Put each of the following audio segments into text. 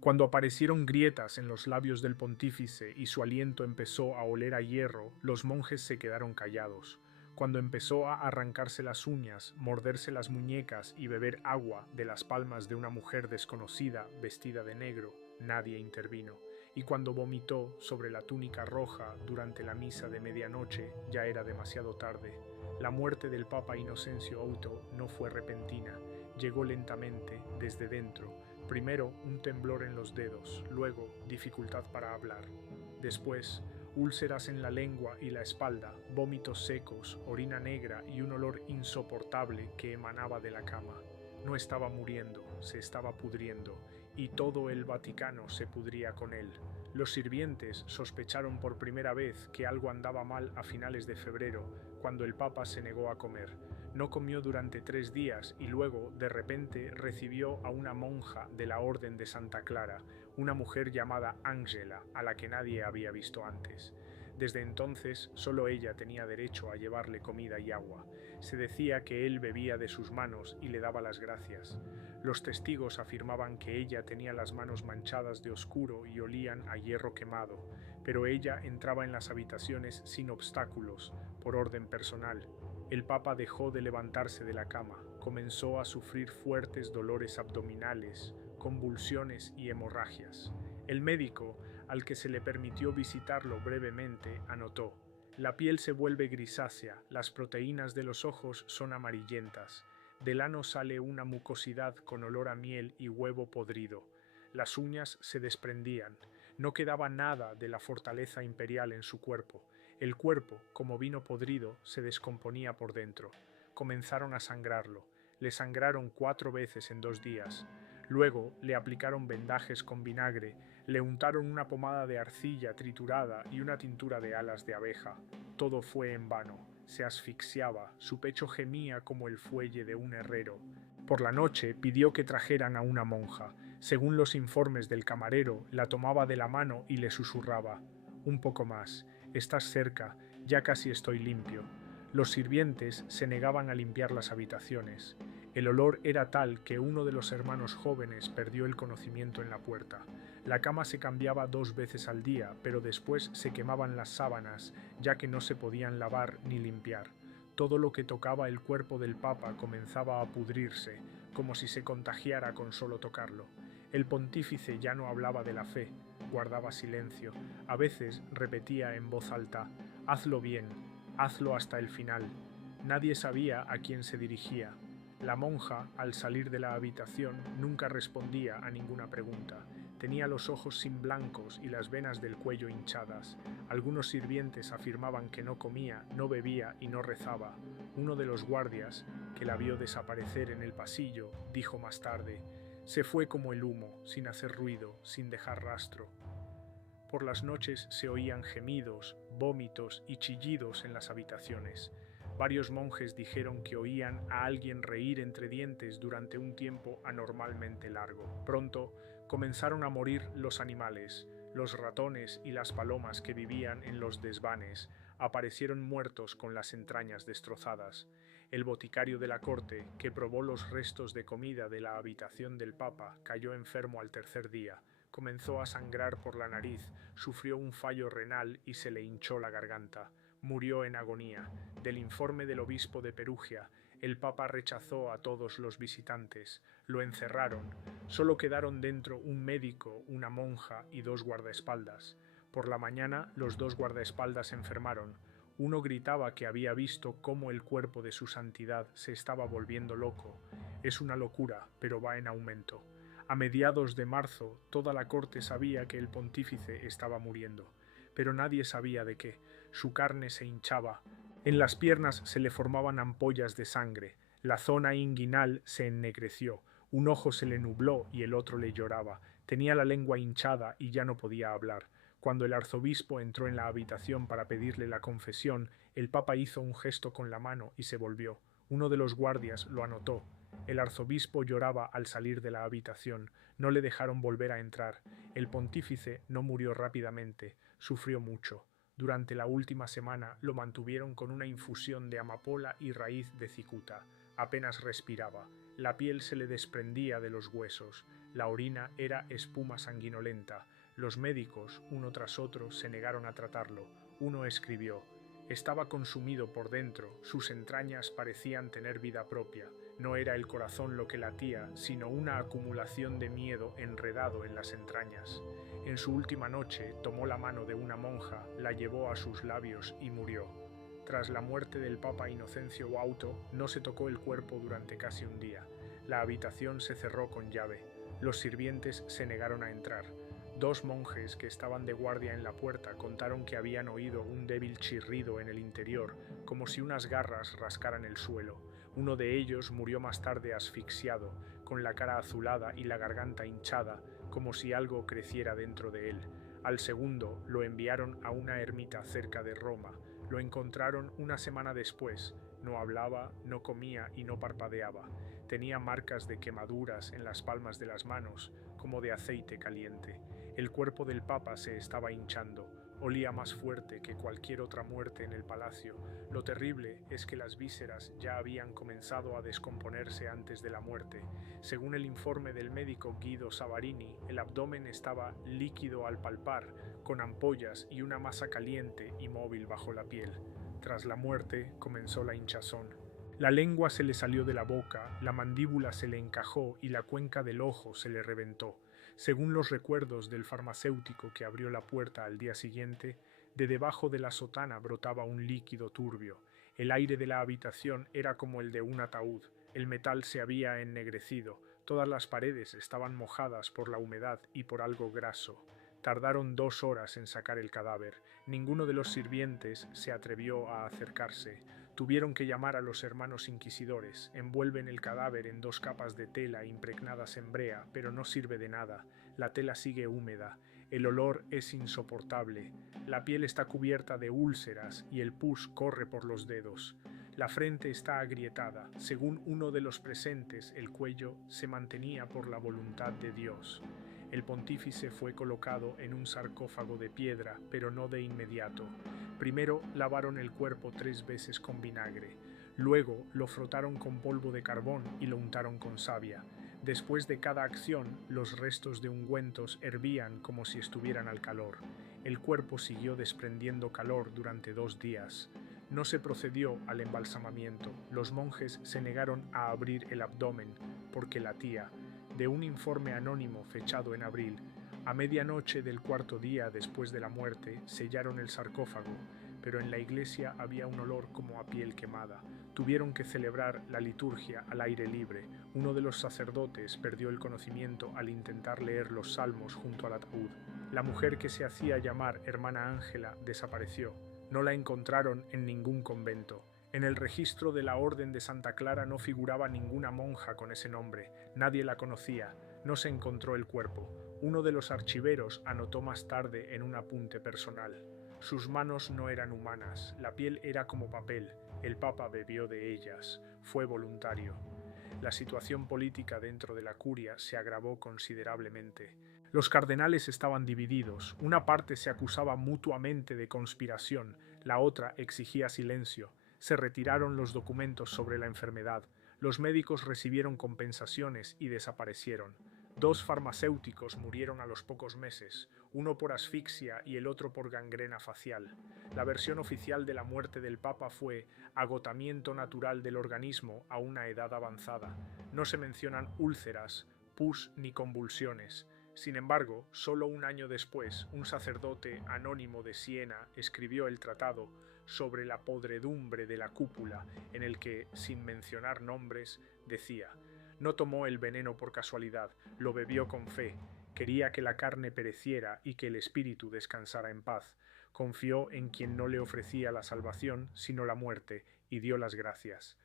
Cuando aparecieron grietas en los labios del pontífice y su aliento empezó a oler a hierro, los monjes se quedaron callados. Cuando empezó a arrancarse las uñas, morderse las muñecas y beber agua de las palmas de una mujer desconocida vestida de negro, nadie intervino. Y cuando vomitó sobre la túnica roja durante la misa de medianoche, ya era demasiado tarde. La muerte del Papa Inocencio Outo no fue repentina, llegó lentamente, desde dentro. Primero un temblor en los dedos, luego dificultad para hablar. Después, úlceras en la lengua y la espalda, vómitos secos, orina negra y un olor insoportable que emanaba de la cama. No estaba muriendo, se estaba pudriendo, y todo el Vaticano se pudría con él. Los sirvientes sospecharon por primera vez que algo andaba mal a finales de febrero, cuando el Papa se negó a comer. No comió durante 3 días y luego, de repente, recibió a una monja de la Orden de Santa Clara, una mujer llamada Ángela, a la que nadie había visto antes. Desde entonces, solo ella tenía derecho a llevarle comida y agua. Se decía que él bebía de sus manos y le daba las gracias. Los testigos afirmaban que ella tenía las manos manchadas de oscuro y olían a hierro quemado, pero ella entraba en las habitaciones sin obstáculos, por orden personal. El Papa dejó de levantarse de la cama, comenzó a sufrir fuertes dolores abdominales, convulsiones y hemorragias. El médico, al que se le permitió visitarlo brevemente, anotó: la piel se vuelve grisácea, las proteínas de los ojos son amarillentas, del ano sale una mucosidad con olor a miel y huevo podrido. Las uñas se desprendían, no quedaba nada de la fortaleza imperial en su cuerpo. El cuerpo, como vino podrido, se descomponía por dentro. Comenzaron a sangrarlo. Le sangraron 4 veces en 2 días. Luego le aplicaron vendajes con vinagre, le untaron una pomada de arcilla triturada y una tintura de alas de abeja. Todo fue en vano. Se asfixiaba, su pecho gemía como el fuelle de un herrero. Por la noche pidió que trajeran a una monja. Según los informes del camarero, la tomaba de la mano y le susurraba: un poco más, estás cerca, ya casi estoy limpio. Los sirvientes se negaban a limpiar las habitaciones. El olor era tal que uno de los hermanos jóvenes perdió el conocimiento en la puerta. La cama se cambiaba 2 veces al día, pero después se quemaban las sábanas, ya que no se podían lavar ni limpiar. Todo lo que tocaba el cuerpo del Papa comenzaba a pudrirse, como si se contagiara con solo tocarlo. El pontífice ya no hablaba de la fe, guardaba silencio. A veces repetía en voz alta: hazlo bien, hazlo hasta el final. Nadie sabía a quién se dirigía. La monja, al salir de la habitación, nunca respondía a ninguna pregunta. Tenía los ojos sin blancos y las venas del cuello hinchadas. Algunos sirvientes afirmaban que no comía, no bebía y no rezaba. Uno de los guardias, que la vio desaparecer en el pasillo, dijo más tarde: se fue como el humo, sin hacer ruido, sin dejar rastro. Por las noches se oían gemidos, vómitos y chillidos en las habitaciones. Varios monjes dijeron que oían a alguien reír entre dientes durante un tiempo anormalmente largo. Pronto comenzaron a morir los animales. Los ratones y las palomas que vivían en los desvanes aparecieron muertos con las entrañas destrozadas. El boticario de la corte, que probó los restos de comida de la habitación del Papa, cayó enfermo al 3er día. Comenzó a sangrar por la nariz, sufrió un fallo renal y se le hinchó la garganta. Murió en agonía. Del informe del obispo de Perugia, el Papa rechazó a todos los visitantes. Lo encerraron. Solo quedaron dentro un médico, una monja y 2 guardaespaldas. Por la mañana, los 2 guardaespaldas enfermaron. Uno gritaba que había visto cómo el cuerpo de su santidad se estaba volviendo loco. Es una locura, pero va en aumento. A mediados de marzo, toda la corte sabía que el pontífice estaba muriendo, pero nadie sabía de qué. Su carne se hinchaba, en las piernas se le formaban ampollas de sangre, la zona inguinal se ennegreció, un ojo se le nubló y el otro le lloraba, tenía la lengua hinchada y ya no podía hablar. Cuando el arzobispo entró en la habitación para pedirle la confesión, el Papa hizo un gesto con la mano y se volvió. Uno de los guardias lo anotó. El arzobispo lloraba al salir de la habitación. No le dejaron volver a entrar. El pontífice no murió rápidamente, sufrió mucho. Durante la última semana lo mantuvieron con una infusión de amapola y raíz de cicuta. Apenas respiraba. La piel se le desprendía de los huesos, la orina era espuma sanguinolenta. Los médicos, uno tras otro, se negaron a tratarlo. Uno escribió: estaba consumido por dentro, sus entrañas parecían tener vida propia. No era el corazón lo que latía, sino una acumulación de miedo enredado en las entrañas. En su última noche tomó la mano de una monja, la llevó a sus labios y murió. Tras la muerte del Papa Inocencio VIII, no se tocó el cuerpo durante casi un día. La habitación se cerró con llave. Los sirvientes se negaron a entrar. 2 monjes que estaban de guardia en la puerta contaron que habían oído un débil chirrido en el interior, como si unas garras rascaran el suelo. Uno de ellos murió más tarde asfixiado, con la cara azulada y la garganta hinchada, como si algo creciera dentro de él. Al segundo lo enviaron a una ermita cerca de Roma. Lo encontraron una semana después. No hablaba, no comía y no parpadeaba. Tenía marcas de quemaduras en las palmas de las manos, como de aceite caliente. El cuerpo del Papa se estaba hinchando. Olía más fuerte que cualquier otra muerte en el palacio. Lo terrible es que las vísceras ya habían comenzado a descomponerse antes de la muerte. Según el informe del médico Guido Savarini, el abdomen estaba líquido al palpar, con ampollas y una masa caliente y móvil bajo la piel. Tras la muerte comenzó la hinchazón. La lengua se le salió de la boca, la mandíbula se le encajó y la cuenca del ojo se le reventó. Según los recuerdos del farmacéutico que abrió la puerta al día siguiente, de debajo de la sotana brotaba un líquido turbio. El aire de la habitación era como el de un ataúd. El metal se había ennegrecido. Todas las paredes estaban mojadas por la humedad y por algo graso. Tardaron 2 horas en sacar el cadáver. Ninguno de los sirvientes se atrevió a acercarse. Tuvieron que llamar a los hermanos inquisidores. Envuelven el cadáver en 2 capas de tela impregnadas en brea, pero no sirve de nada. La tela sigue húmeda. El olor es insoportable. La piel está cubierta de úlceras y el pus corre por los dedos. La frente está agrietada. Según uno de los presentes, el cuello se mantenía por la voluntad de Dios. El pontífice fue colocado en un sarcófago de piedra, pero no de inmediato. Primero lavaron el cuerpo 3 veces con vinagre. Luego lo frotaron con polvo de carbón y lo untaron con savia. Después de cada acción, los restos de ungüentos hervían como si estuvieran al calor. El cuerpo siguió desprendiendo calor durante 2 días. No se procedió al embalsamamiento. Los monjes se negaron a abrir el abdomen porque latía. De un informe anónimo fechado en abril, a medianoche del 4.º día después de la muerte, sellaron el sarcófago, pero en la iglesia había un olor como a piel quemada. Tuvieron que celebrar la liturgia al aire libre. Uno de los sacerdotes perdió el conocimiento al intentar leer los salmos junto al ataúd. La mujer que se hacía llamar hermana Ángela desapareció. No la encontraron en ningún convento. En el registro de la Orden de Santa Clara no figuraba ninguna monja con ese nombre. Nadie la conocía. No se encontró el cuerpo. Uno de los archiveros anotó más tarde en un apunte personal: sus manos no eran humanas, la piel era como papel. El Papa bebió de ellas. Fue voluntario. La situación política dentro de la curia se agravó considerablemente. Los cardenales estaban divididos. Una parte se acusaba mutuamente de conspiración, la otra exigía silencio. Se retiraron los documentos sobre la enfermedad. Los médicos recibieron compensaciones y desaparecieron. 2 farmacéuticos murieron a los pocos meses, uno por asfixia y el otro por gangrena facial. La versión oficial de la muerte del Papa fue agotamiento natural del organismo a una edad avanzada. No se mencionan úlceras, pus ni convulsiones. Sin embargo, solo un año después, un sacerdote anónimo de Siena escribió el tratado sobre la podredumbre de la cúpula, en el que, sin mencionar nombres, decía: no tomó el veneno por casualidad, lo bebió con fe. Quería que la carne pereciera y que el espíritu descansara en paz. Confió en quien no le ofrecía la salvación, sino la muerte, y dio las gracias.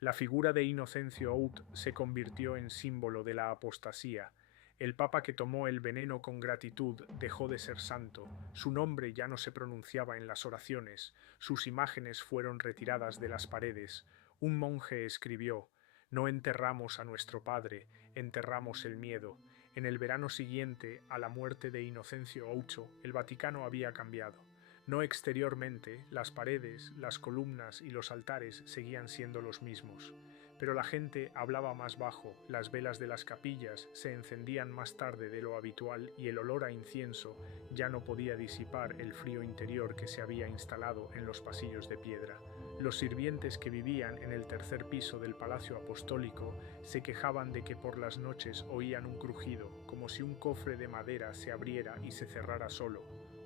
La figura de Inocencio VIII se convirtió en símbolo de la apostasía. El Papa que tomó el veneno con gratitud dejó de ser santo. Su nombre ya no se pronunciaba en las oraciones. Sus imágenes fueron retiradas de las paredes. Un monje escribió: no enterramos a nuestro padre, enterramos el miedo. En el verano siguiente a la muerte de Inocencio VIII, el Vaticano había cambiado. No exteriormente, las paredes, las columnas y los altares seguían siendo los mismos. Pero la gente hablaba más bajo, las velas de las capillas se encendían más tarde de lo habitual y el olor a incienso ya no podía disipar el frío interior que se había instalado en los pasillos de piedra. Los sirvientes que vivían en el tercer piso del Palacio Apostólico se quejaban de que por las noches oían un crujido, como si un cofre de madera se abriera y se cerrara solo.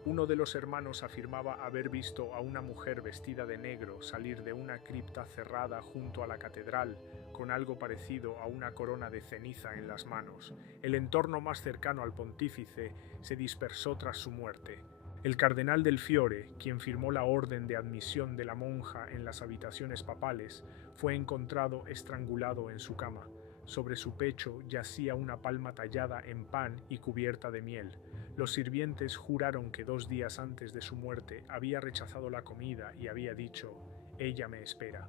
Uno de los hermanos afirmaba haber visto a una mujer vestida de negro salir de una cripta cerrada junto a la catedral, con algo parecido a una corona de ceniza en las manos. El entorno más cercano al pontífice se dispersó tras su muerte. El cardenal del Fiore, quien firmó la orden de admisión de la monja en las habitaciones papales, fue encontrado estrangulado en su cama. Sobre su pecho yacía una palma tallada en pan y cubierta de miel. Los sirvientes juraron que 2 días antes de su muerte había rechazado la comida y había dicho: «Ella me espera».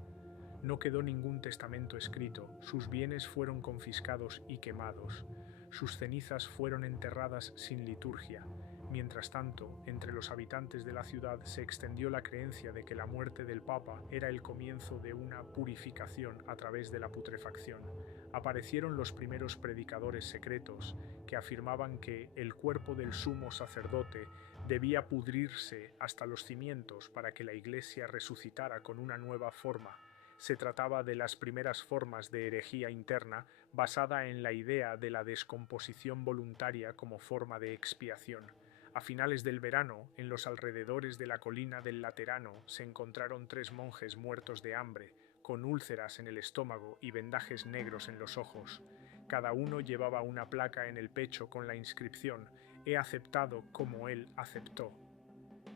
No quedó ningún testamento escrito, sus bienes fueron confiscados y quemados. Sus cenizas fueron enterradas sin liturgia. Mientras tanto, entre los habitantes de la ciudad se extendió la creencia de que la muerte del Papa era el comienzo de una purificación a través de la putrefacción. Aparecieron los primeros predicadores secretos que afirmaban que el cuerpo del sumo sacerdote debía pudrirse hasta los cimientos para que la Iglesia resucitara con una nueva forma. Se trataba de las primeras formas de herejía interna basada en la idea de la descomposición voluntaria como forma de expiación. A finales del verano, en los alrededores de la colina del Laterano, se encontraron 3 monjes muertos de hambre, con úlceras en el estómago y vendajes negros en los ojos. Cada uno llevaba una placa en el pecho con la inscripción: «He aceptado como él aceptó».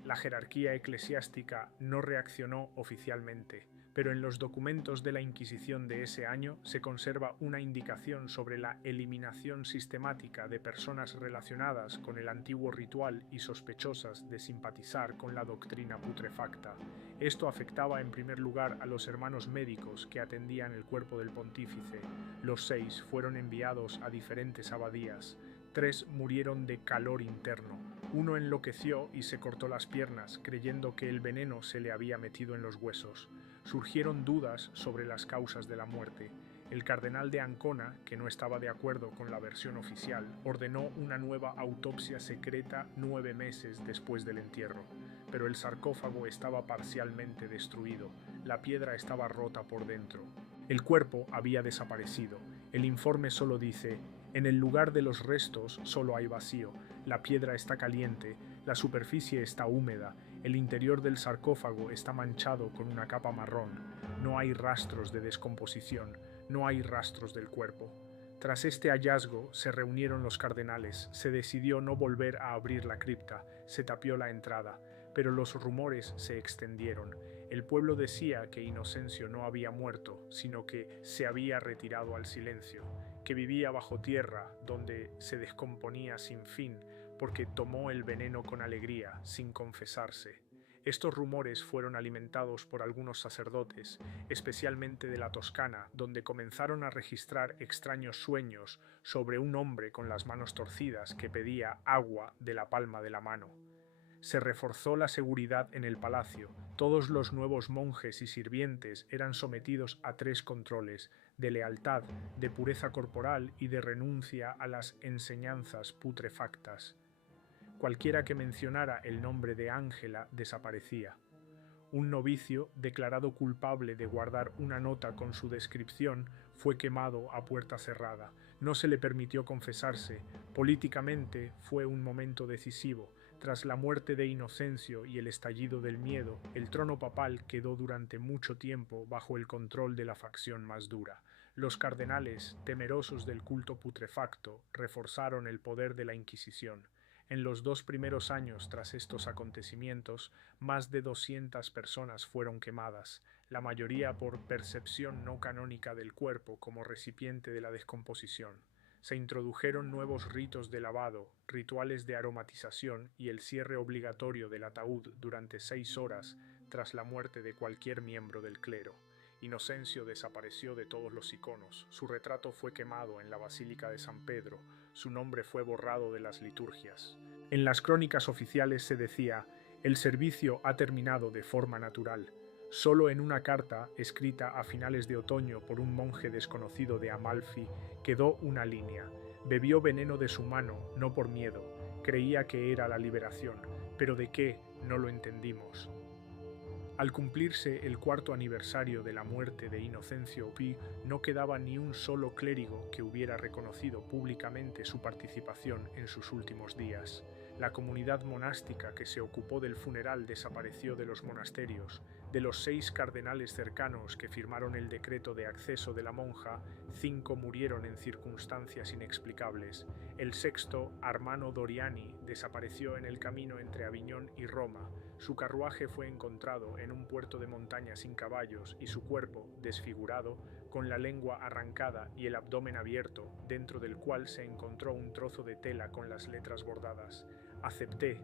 La jerarquía eclesiástica no reaccionó oficialmente, pero en los documentos de la Inquisición de ese año se conserva una indicación sobre la eliminación sistemática de personas relacionadas con el antiguo ritual y sospechosas de simpatizar con la doctrina putrefacta. Esto afectaba en primer lugar a los hermanos médicos que atendían el cuerpo del pontífice. Los 6 fueron enviados a diferentes abadías. 3 murieron de calor interno. Uno enloqueció y se cortó las piernas, creyendo que el veneno se le había metido en los huesos. Surgieron dudas sobre las causas de la muerte. El cardenal de Ancona, que no estaba de acuerdo con la versión oficial, ordenó una nueva autopsia secreta 9 meses después del entierro. Pero el sarcófago estaba parcialmente destruido. La piedra estaba rota por dentro. El cuerpo había desaparecido. El informe solo dice: «En el lugar de los restos solo hay vacío. La piedra está caliente, la superficie está húmeda, el interior del sarcófago está manchado con una capa marrón. No hay rastros de descomposición, no hay rastros del cuerpo». Tras este hallazgo se reunieron los cardenales, se decidió no volver a abrir la cripta, se tapió la entrada, pero los rumores se extendieron. El pueblo decía que Inocencio no había muerto, sino que se había retirado al silencio, que vivía bajo tierra, donde se descomponía sin fin, porque tomó el veneno con alegría, sin confesarse. Estos rumores fueron alimentados por algunos sacerdotes, especialmente de la Toscana, donde comenzaron a registrar extraños sueños sobre un hombre con las manos torcidas que pedía agua de la palma de la mano. Se reforzó la seguridad en el palacio. Todos los nuevos monjes y sirvientes eran sometidos a 3 controles: de lealtad, de pureza corporal y de renuncia a las enseñanzas putrefactas. Cualquiera que mencionara el nombre de Ángela desaparecía. Un novicio, declarado culpable de guardar una nota con su descripción, fue quemado a puerta cerrada. No se le permitió confesarse. Políticamente fue un momento decisivo. Tras la muerte de Inocencio y el estallido del miedo, el trono papal quedó durante mucho tiempo bajo el control de la facción más dura. Los cardenales, temerosos del culto putrefacto, reforzaron el poder de la Inquisición. En los 2 primeros años tras estos acontecimientos, más de 200 personas fueron quemadas, la mayoría por percepción no canónica del cuerpo como recipiente de la descomposición. Se introdujeron nuevos ritos de lavado, rituales de aromatización y el cierre obligatorio del ataúd durante 6 horas tras la muerte de cualquier miembro del clero. Inocencio desapareció de todos los iconos, su retrato fue quemado en la Basílica de San Pedro, su nombre fue borrado de las liturgias. En las crónicas oficiales se decía: «El servicio ha terminado de forma natural». Solo en una carta, escrita a finales de otoño por un monje desconocido de Amalfi, quedó una línea. Bebió veneno de su mano, no por miedo. Creía que era la liberación, pero ¿de qué? No lo entendimos. Al cumplirse el 4º aniversario de la muerte de Inocencio Pi, no quedaba ni un solo clérigo que hubiera reconocido públicamente su participación en sus últimos días. La comunidad monástica que se ocupó del funeral desapareció de los monasterios. De los 6 cardenales cercanos que firmaron el decreto de acceso de la monja, 5 murieron en circunstancias inexplicables. El 6º, Armano Doriani, desapareció en el camino entre Aviñón y Roma. Su carruaje fue encontrado en un puerto de montaña sin caballos y su cuerpo, desfigurado, con la lengua arrancada y el abdomen abierto, dentro del cual se encontró un trozo de tela con las letras bordadas. Acepté.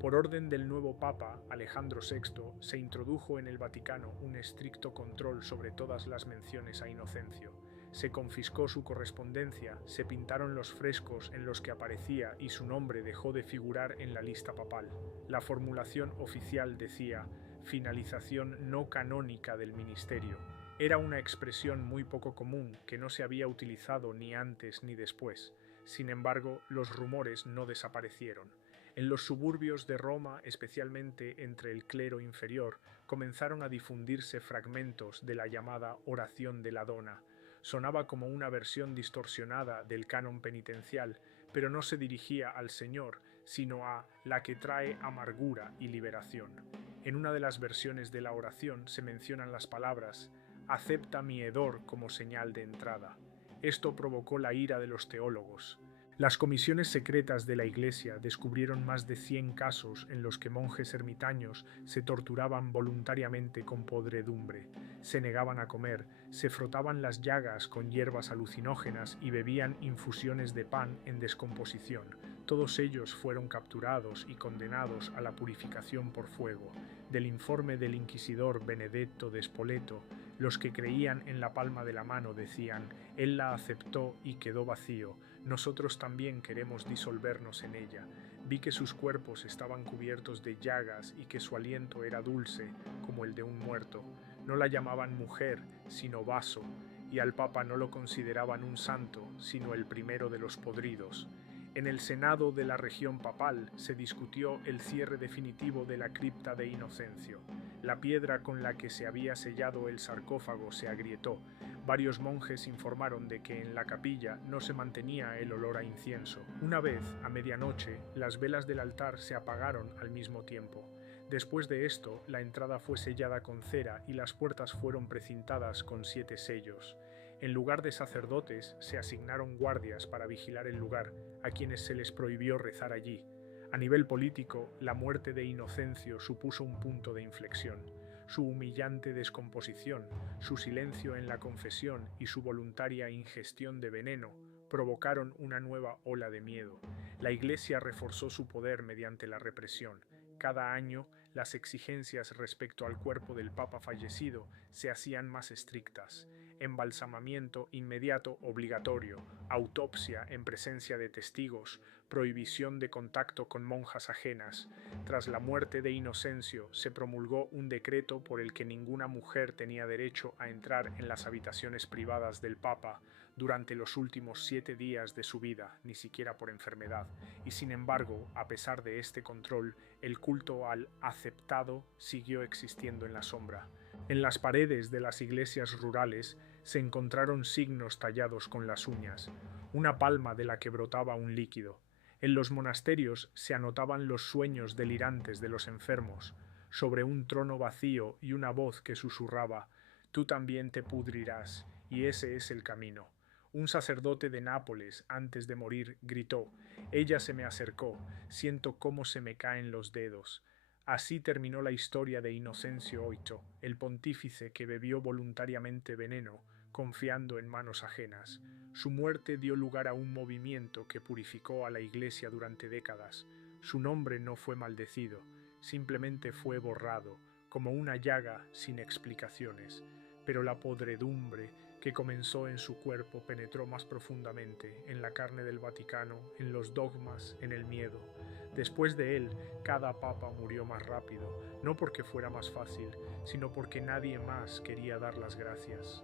Por orden del nuevo Papa, Alejandro VI, se introdujo en el Vaticano un estricto control sobre todas las menciones a Inocencio. Se confiscó su correspondencia, se pintaron los frescos en los que aparecía y su nombre dejó de figurar en la lista papal. La formulación oficial decía «finalización no canónica del ministerio». Era una expresión muy poco común que no se había utilizado ni antes ni después. Sin embargo, los rumores no desaparecieron. En los suburbios de Roma, especialmente entre el clero inferior, comenzaron a difundirse fragmentos de la llamada oración de la dona. Sonaba como una versión distorsionada del canon penitencial, pero no se dirigía al Señor, sino a la que trae amargura y liberación. En una de las versiones de la oración se mencionan las palabras «acepta mi hedor» como señal de entrada. Esto provocó la ira de los teólogos. Las comisiones secretas de la Iglesia descubrieron más de 100 casos en los que monjes ermitaños se torturaban voluntariamente con podredumbre, se negaban a comer, se frotaban las llagas con hierbas alucinógenas y bebían infusiones de pan en descomposición. Todos ellos fueron capturados y condenados a la purificación por fuego. Del informe del inquisidor Benedetto de Spoleto, los que creían en la palma de la mano decían: «Él la aceptó y quedó vacío. Nosotros también queremos disolvernos en ella». Vi que sus cuerpos estaban cubiertos de llagas y que su aliento era dulce, como el de un muerto. No la llamaban mujer, sino vaso, y al Papa no lo consideraban un santo, sino el primero de los podridos. En el Senado de la región papal se discutió el cierre definitivo de la cripta de Inocencio. La piedra con la que se había sellado el sarcófago se agrietó. Varios monjes informaron de que en la capilla no se mantenía el olor a incienso. Una vez, a medianoche, las velas del altar se apagaron al mismo tiempo. Después de esto, la entrada fue sellada con cera y las puertas fueron precintadas con 7 sellos. En lugar de sacerdotes, se asignaron guardias para vigilar el lugar, a quienes se les prohibió rezar allí. A nivel político, la muerte de Inocencio supuso un punto de inflexión. Su humillante descomposición, su silencio en la confesión y su voluntaria ingestión de veneno provocaron una nueva ola de miedo. La Iglesia reforzó su poder mediante la represión. Cada año, las exigencias respecto al cuerpo del Papa fallecido se hacían más estrictas. Embalsamamiento inmediato obligatorio, autopsia en presencia de testigos, prohibición de contacto con monjas ajenas. Tras la muerte de Inocencio, se promulgó un decreto por el que ninguna mujer tenía derecho a entrar en las habitaciones privadas del Papa durante los últimos 7 días de su vida, ni siquiera por enfermedad. Y sin embargo, a pesar de este control, el culto al aceptado siguió existiendo en la sombra. En las paredes de las iglesias rurales se encontraron signos tallados con las uñas, una palma de la que brotaba un líquido. En los monasterios se anotaban los sueños delirantes de los enfermos, sobre un trono vacío y una voz que susurraba: «Tú también te pudrirás, y ese es el camino». Un sacerdote de Nápoles, antes de morir, gritó: «Ella se me acercó, siento cómo se me caen los dedos». Así terminó la historia de Inocencio VIII, el pontífice que bebió voluntariamente veneno, confiando en manos ajenas. Su muerte dio lugar a un movimiento que purificó a la Iglesia durante décadas. Su nombre no fue maldecido, simplemente fue borrado, como una llaga sin explicaciones. Pero la podredumbre que comenzó en su cuerpo penetró más profundamente en la carne del Vaticano, en los dogmas, en el miedo. Después de él, cada papa murió más rápido, no porque fuera más fácil, sino porque nadie más quería dar las gracias.